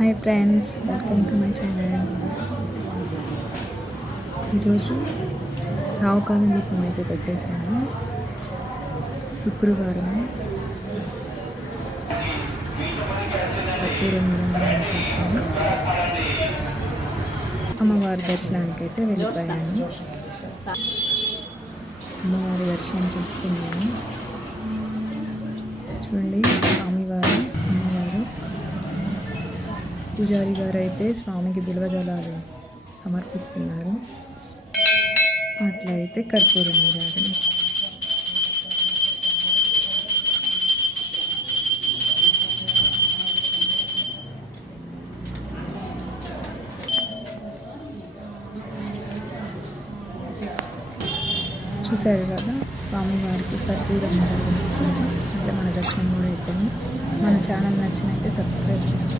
Hi friends, welcome to my channel. ఈరోజు రావుకాలం దీపం అయితే పెట్టేశాను. శుక్రవారం కర్పూర నిరంజనం తెచ్చాను. అమ్మవారి దర్శనానికి అయితే వెళ్ళిపోయాను. అమ్మవారి దర్శనం చేసుకున్నాను. చూడండి, స్వామివారు, అమ్మవారు, పూజారి గారు అయితే స్వామికి బిల్వదళాలు సమర్పిస్తున్నారు. అట్లయితే కర్పూర నీరాజనం. చూశారు కదా, స్వామివారికి కర్పూర నీరాజనం ఇచ్చారు. అట్లా మన దర్శనం కూడా అయిపోయింది. మన ఛానల్ నచ్చినైతే సబ్స్క్రైబ్ చేసుకోండి.